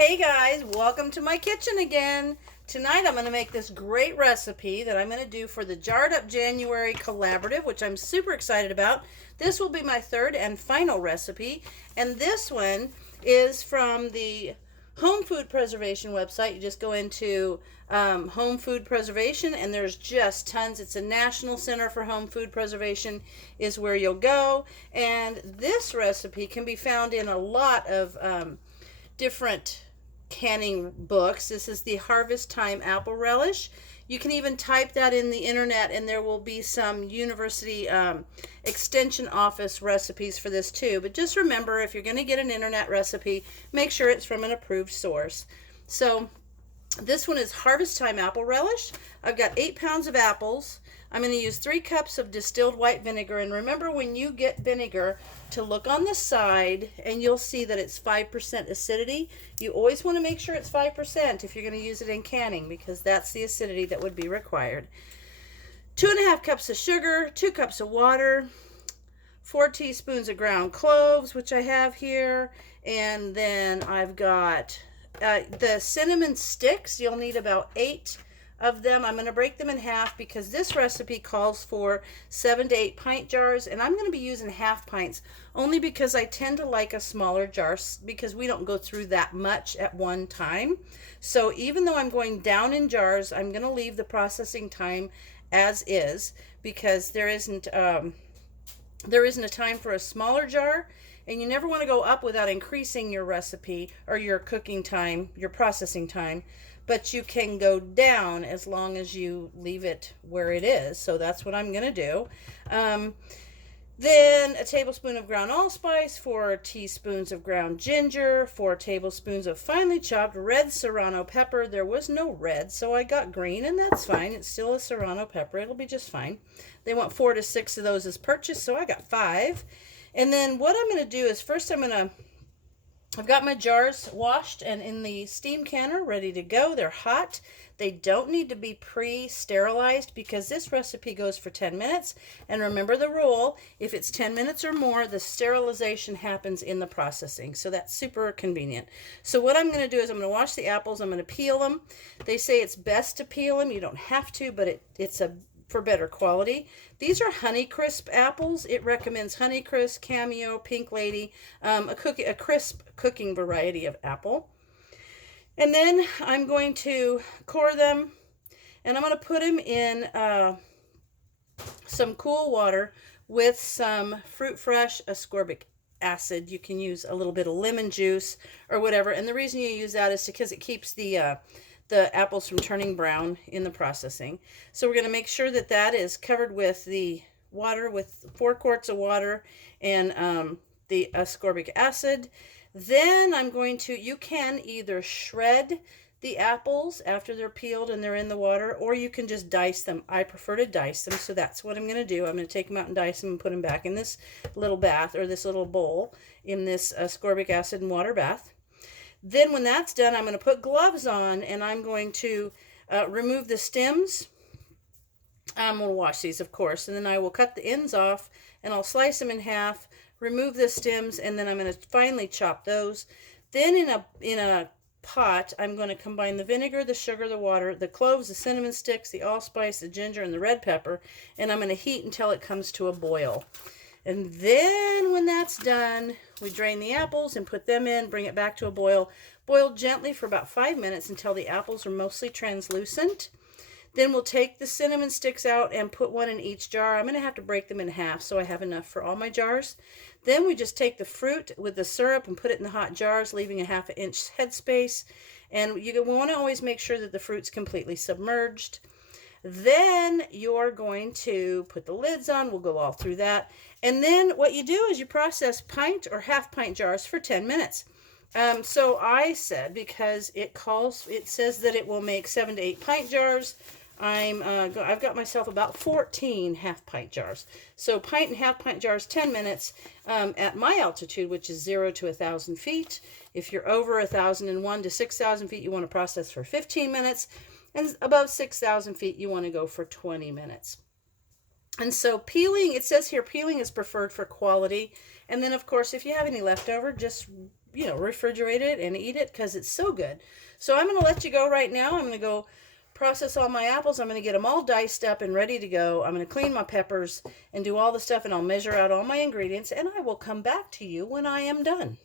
Hey guys, welcome to my kitchen again. Tonight I'm going to make this great recipe that I'm going to do for the Jarred Up January Collaborative, which I'm super excited about. This will be my third and final recipe, and this one is from the Home Food Preservation website. You just go into Home Food Preservation and there's just tons. It's a National Center for Home Food Preservation is where you'll go, and this recipe can be found in a lot of different canning books. This is the Harvest Time Apple Relish. You can even type that in the internet and there will be some university extension office recipes for this too. But just remember, if you're going to get an internet recipe, make sure it's from an approved source. So this one is Harvest Time Apple Relish. I've got 8 pounds of apples. I'm going to use 3 cups of distilled white vinegar. And remember, when you get vinegar, to look on the side and you'll see that it's 5% acidity. You always want to make sure it's 5% if you're going to use it in canning, because that's the acidity that would be required. 2½ cups of sugar, 2 cups of water, 4 teaspoons of ground cloves, which I have here, and then I've got the cinnamon sticks. You'll need about 8 of them. I'm going to break them in half because this recipe calls for 7 to 8 pint jars, and I'm going to be using half pints only because I tend to like a smaller jar because we don't go through that much at one time. So even though I'm going down in jars, I'm going to leave the processing time as is, because there isn't a time for a smaller jar, and you never want to go up without increasing your recipe or your cooking time, your processing time. But you can go down as long as you leave it where it is. So that's what I'm going to do. Then a tablespoon of ground allspice, 4 teaspoons of ground ginger, 4 tablespoons of finely chopped red serrano pepper. There was no red, so I got green, and that's fine. It's still a serrano pepper. It'll be just fine. They want 4 to 6 of those as purchased, so I got 5. And then what I'm going to do is first I've got my jars washed and in the steam canner ready to go. They're hot. They don't need to be pre-sterilized because this recipe goes for 10 minutes. And remember the rule, if it's 10 minutes or more, the sterilization happens in the processing. So that's super convenient. So what I'm going to do is I'm going to wash the apples. I'm going to peel them. They say it's best to peel them. You don't have to, but it's for better quality. These are Honeycrisp apples. It recommends Honeycrisp, Cameo, Pink Lady, a crisp cooking variety of apple. And then I'm going to core them, and I'm going to put them in some cool water with some Fruit Fresh ascorbic acid. You can use a little bit of lemon juice or whatever, and the reason you use that is because it keeps the apples from turning brown in the processing. So we're going to make sure that that is covered with the water, with 4 quarts of water and the ascorbic acid. Then I'm going to, you can either shred the apples after they're peeled and they're in the water, or you can just dice them. I prefer to dice them, so that's what I'm going to do. I'm going to take them out and dice them and put them back in this little bath, or this little bowl, in this ascorbic acid and water bath. Then when that's done, I'm going to put gloves on, and I'm going to remove the stems. I'm going to wash these, of course, and then I will cut the ends off, and I'll slice them in half, remove the stems, and then I'm going to finely chop those. Then in a pot, I'm going to combine the vinegar, the sugar, the water, the cloves, the cinnamon sticks, the allspice, the ginger, and the red pepper, and I'm going to heat until it comes to a boil. And then when that's done, we drain the apples and put them in, bring it back to a boil. Boil gently for about 5 minutes until the apples are mostly translucent. Then we'll take the cinnamon sticks out and put 1 in each jar. I'm going to have to break them in half so I have enough for all my jars. Then we just take the fruit with the syrup and put it in the hot jars, leaving a ½ inch headspace. And you want to always make sure that the fruit's completely submerged. Then you're going to put the lids on. We'll go all through that. And then what you do is you process pint or ½ pint jars for 10 minutes. So I said, because it says that it will make 7 to 8 pint jars, I've got myself about 14 ½ pint jars. So pint and ½ pint jars, 10 minutes at my altitude, which is 0 to 1,000 feet. If you're over 1,001 to 6,000 feet, you want to process for 15 minutes. And above 6,000 feet, you want to go for 20 minutes. And so peeling, it says here peeling is preferred for quality. And then, of course, if you have any leftover, just you know, refrigerate it and eat it because it's so good. So I'm going to let you go right now. I'm going to go process all my apples. I'm going to get them all diced up and ready to go. I'm going to clean my peppers and do all the stuff, and I'll measure out all my ingredients, and I will come back to you when I am done.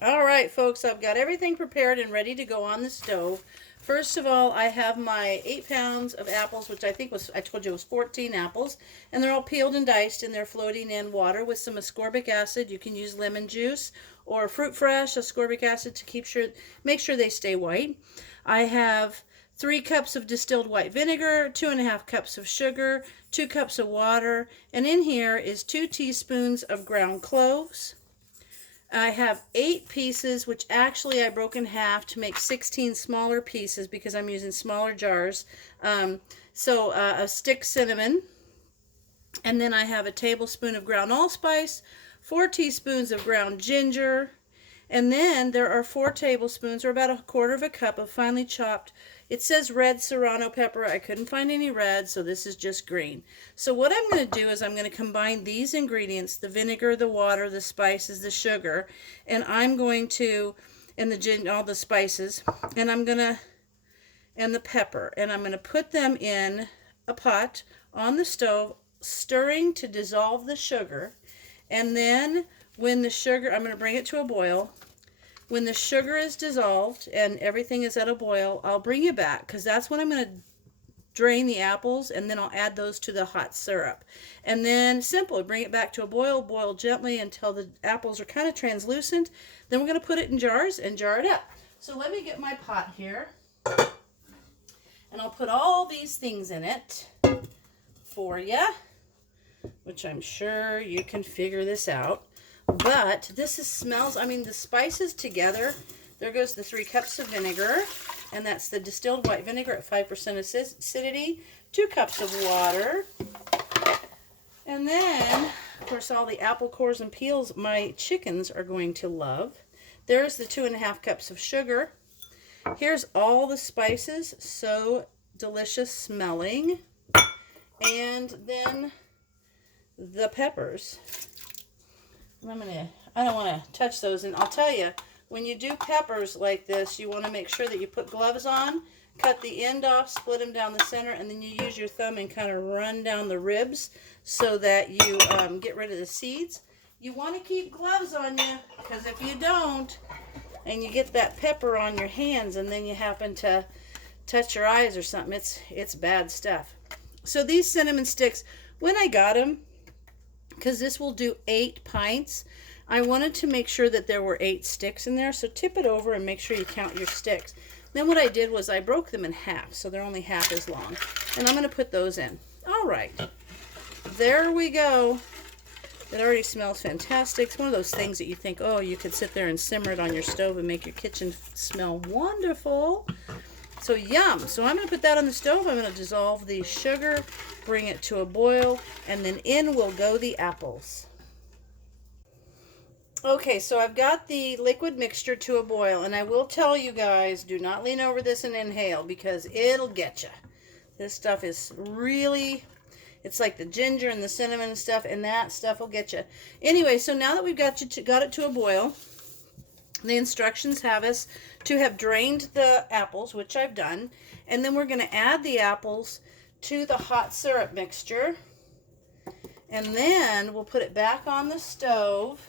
All right, folks, I've got everything prepared and ready to go on the stove. First of all, I have my 8 pounds of apples, which I think was, I told you it was 14 apples, and they're all peeled and diced, and they're floating in water with some ascorbic acid. You can use lemon juice or fruit fresh ascorbic acid to make sure they stay white. I have 3 cups of distilled white vinegar, 2.5 cups of sugar, 2 cups of water, and in here is 2 teaspoons of ground cloves. I have 8 pieces, which actually I broke in half to make 16 smaller pieces because I'm using smaller jars. A stick cinnamon, and then I have a tablespoon of ground allspice, 4 teaspoons of ground ginger, and then there are 4 tablespoons, or about 1/4 cup of finely chopped, it says red serrano pepper. I couldn't find any red, so this is just green. So what I'm going to do is I'm going to combine these ingredients, the vinegar, the water, the spices, the sugar, and I'm going to, and all the spices, and and the pepper, and I'm going to put them in a pot on the stove, stirring to dissolve the sugar, and then when the sugar, I'm going to bring it to a boil. When the sugar is dissolved and everything is at a boil, I'll bring you back because that's when I'm going to drain the apples, and then I'll add those to the hot syrup. And then simply bring it back to a boil, boil gently until the apples are kind of translucent. Then we're going to put it in jars and jar it up. So let me get my pot here, and I'll put all these things in it for you, which I'm sure you can figure this out. But this smells, I mean, the spices together, there goes the 3 cups of vinegar, and that's the distilled white vinegar at 5% acidity, 2 cups of water, and then, of course, all the apple cores and peels my chickens are going to love. There's the 2.5 cups of sugar. Here's all the spices, so delicious smelling, and then the peppers. I don't want to touch those, and I'll tell you, when you do peppers like this, you want to make sure that you put gloves on, cut the end off, split them down the center, and then you use your thumb and kind of run down the ribs so that you get rid of the seeds. You want to keep gloves on you, because if you don't, and you get that pepper on your hands, and then you happen to touch your eyes or something, it's bad stuff. So these cinnamon sticks, when I got them, because this will do 8 pints, I wanted to make sure that there were 8 sticks in there, so tip it over and make sure you count your sticks. Then what I did was I broke them in half, so they're only half as long, and I'm going to put those in. All right, there we go. It already smells fantastic. It's one of those things that you think, oh, you could sit there and simmer it on your stove and make your kitchen smell wonderful. So yum. So I'm going to put that on the stove. I'm going to dissolve the sugar, bring it to a boil, and then in will go the apples. Okay, so I've got the liquid mixture to a boil, and I will tell you guys, do not lean over this and inhale because it'll get you. This stuff is really, it's like the ginger and the cinnamon and stuff, and that stuff will get you. Anyway, so now that we've got it to a boil, the instructions have us to have drained the apples, which I've done, and then we're going to add the apples to the hot syrup mixture, and then we'll put it back on the stove,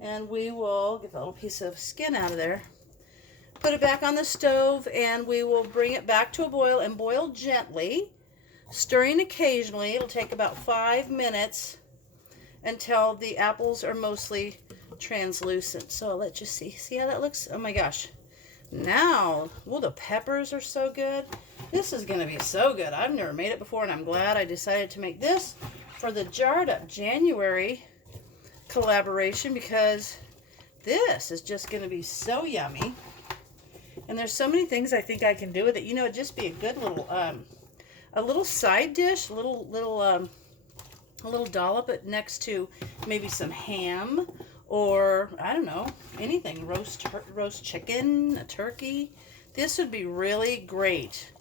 and we will get the little piece of skin out of there, put it back on the stove, and we will bring it back to a boil and boil gently, stirring occasionally. It'll take about 5 minutes until the apples are mostly translucent. So I'll let you see how that looks. Oh my gosh, now, well, the peppers are so good. This is gonna be so good. I've never made it before, and I'm glad I decided to make this for the Jarred Up January collaboration, because this is just gonna be so yummy. And there's so many things I think I can do with it. You know, it'd just be a good little a little side dish, a little dollop next to maybe some ham, or I don't know, anything, roast chicken, a turkey. This would be really great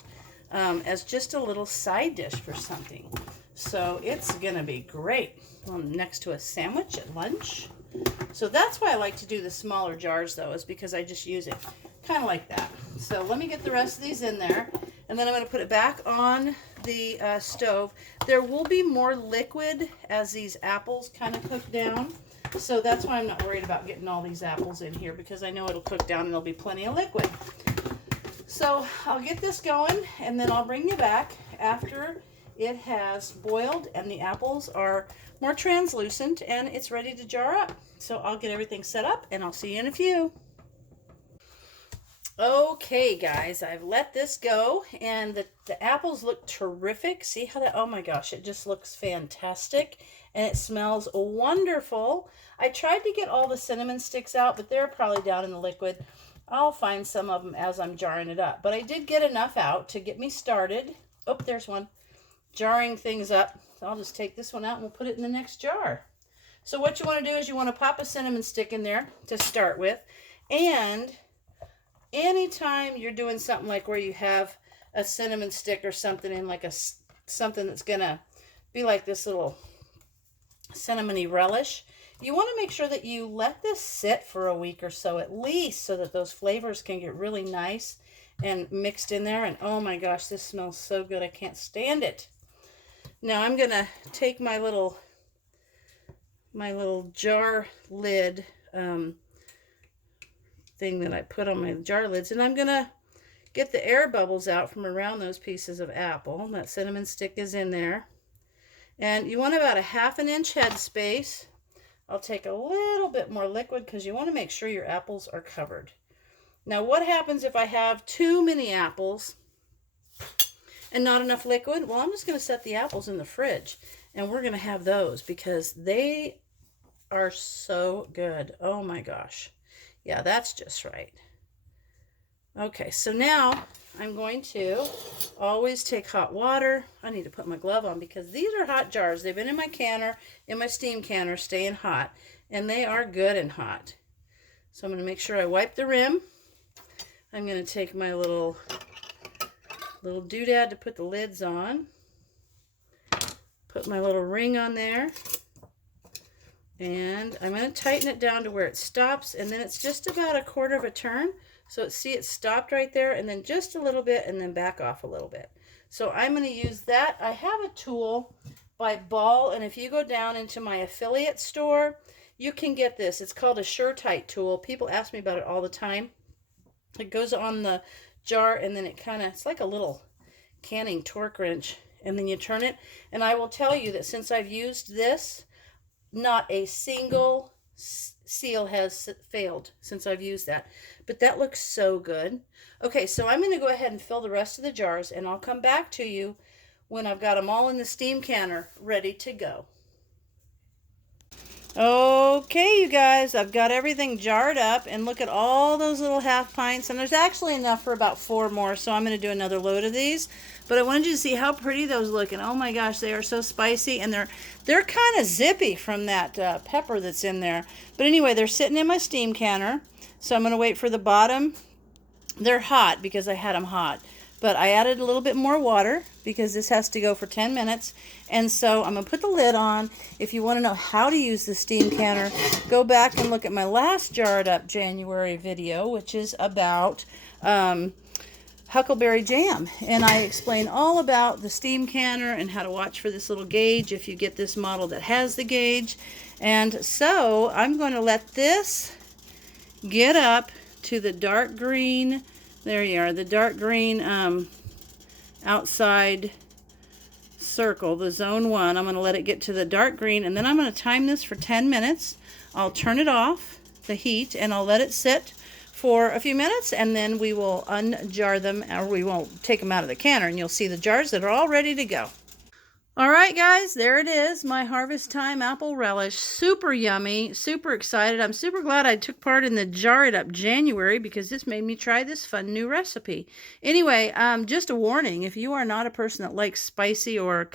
as just a little side dish for something. So it's gonna be great next to a sandwich at lunch. So that's why I like to do the smaller jars though, is because I just use it kind of like that. So let me get the rest of these in there, and then I'm going to put it back on the stove. There will be more liquid as these apples kind of cook down. So that's why I'm not worried about getting all these apples in here, because I know it'll cook down and there'll be plenty of liquid. So I'll get this going, and then I'll bring you back after it has boiled and the apples are more translucent and it's ready to jar up. So I'll get everything set up and I'll see you in a few. Okay guys, I've let this go, and the apples look terrific. See how that, oh my gosh, it just looks fantastic, and it smells wonderful. I tried to get all the cinnamon sticks out, but they're probably down in the liquid. I'll find some of them as I'm jarring it up, but I did get enough out to get me started. Oh, there's one. Jarring things up. So I'll just take this one out and we'll put it in the next jar. So what you want to do is you want to pop a cinnamon stick in there to start with, and anytime you're doing something like where you have a cinnamon stick or something in, like something that's gonna be like this little cinnamony relish, you want to make sure that you let this sit for a week or so at least, so that those flavors can get really nice and mixed in there. And oh my gosh, this smells so good, I can't stand it. Now I'm gonna take my little jar lid thing that I put on my jar lids, and I'm gonna get the air bubbles out from around those pieces of apple. That cinnamon stick is in there, and you want about a ½ inch head space. I'll take a little bit more liquid because you want to make sure your apples are covered. Now what happens if I have too many apples and not enough liquid? Well, I'm just going to set the apples in the fridge, and we're going to have those because they are so good. Oh my gosh. Yeah, that's just right. Okay, so now I'm going to always take hot water. I need to put my glove on because these are hot jars. They've been in my canner, in my steam canner, staying hot, and they are good and hot. So I'm going to make sure I wipe the rim. I'm going to take my little doodad to put the lids on. Put my little ring on there. And I'm going to tighten it down to where it stops, and then it's just about a quarter of a turn. So see, it stopped right there, and then just a little bit, and then back off a little bit. So I'm going to use that. I have a tool by Ball, and if you go down into my affiliate store, you can get this. It's called a Sure-Tight tool. People ask me about it all the time. It goes on the jar, and then it it's like a little canning torque wrench, and then you turn it. And I will tell you that since I've used this, not a single seal has failed since I've used that. But that looks so good. Okay, so I'm going to go ahead and fill the rest of the jars, and I'll come back to you when I've got them all in the steam canner ready to go. Okay, you guys, I've got everything jarred up, and look at all those little ½ pints, and there's actually enough for about 4 more, so I'm going to do another load of these. But I wanted you to see how pretty those look, and oh my gosh, they are so spicy, and they're kind of zippy from that pepper that's in there. But anyway, they're sitting in my steam canner, so I'm going to wait for the bottom. They're hot because I had them hot, but I added a little bit more water because this has to go for 10 minutes. And so I'm going to put the lid on. If you want to know how to use the steam canner, go back and look at my last jarred up January video, which is about huckleberry jam. And I explain all about the steam canner and how to watch for this little gauge if you get this model that has the gauge. And so I'm going to let this get up to the dark green. There you are, the dark green outside circle, the zone 1. I'm going to let it get to the dark green, and then I'm going to time this for 10 minutes. I'll turn it off, the heat, and I'll let it sit for a few minutes, and then we will unjar them, or we won't take them out of the canner, and you'll see the jars that are all ready to go. All right, guys, there it is, my harvest time apple relish. Super yummy, super excited. I'm super glad I took part in the Jar It Up January because this made me try this fun new recipe. Anyway, just a warning, if you are not a person that likes spicy or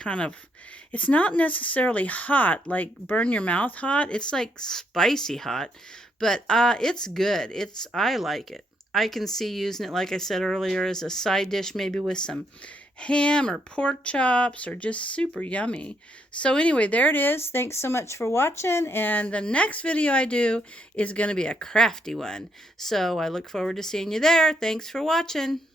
it's not necessarily hot, like burn your mouth hot. It's like spicy hot, but it's good. I like it. I can see using it, like I said earlier, as a side dish, maybe with some ham or pork chops or just super yummy. So anyway, there it is. Thanks so much for watching. And the next video I do is going to be a crafty one. So I look forward to seeing you there. Thanks for watching.